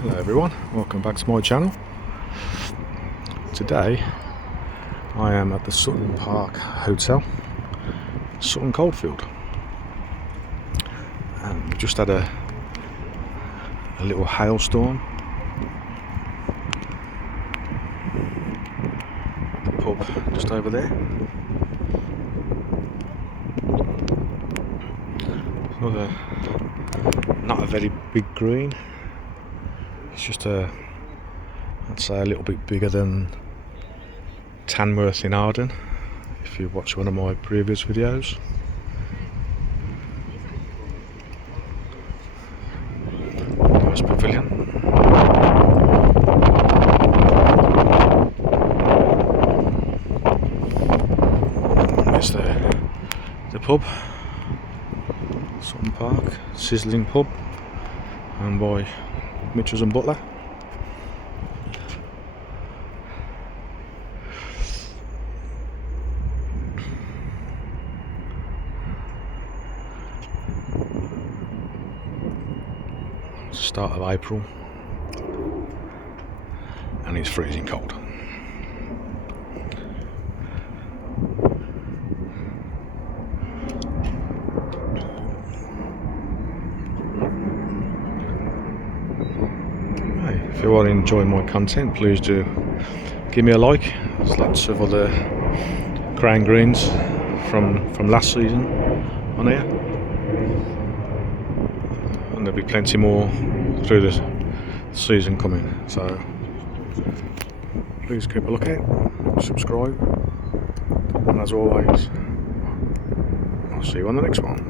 Hello everyone, welcome back to my channel. Today I am at the Sutton Park Hotel, Sutton Coldfield. And we've just had a little hailstorm. The pub just over there. Another, not a very big green. It's just I'd say a little bit bigger than Tamworth in Arden, if you watch one of my previous videos. Nice pavilion. Here's the pub, Sutton Park, sizzling pub, owned by Mitchells and Butler. It's the start of April and it's freezing cold. If you are enjoying my content, please do give me a like. There's lots of other crown greens from last season on here, and there'll be plenty more through the season coming, so please keep a look out, subscribe, and as always, I'll see you on the next one.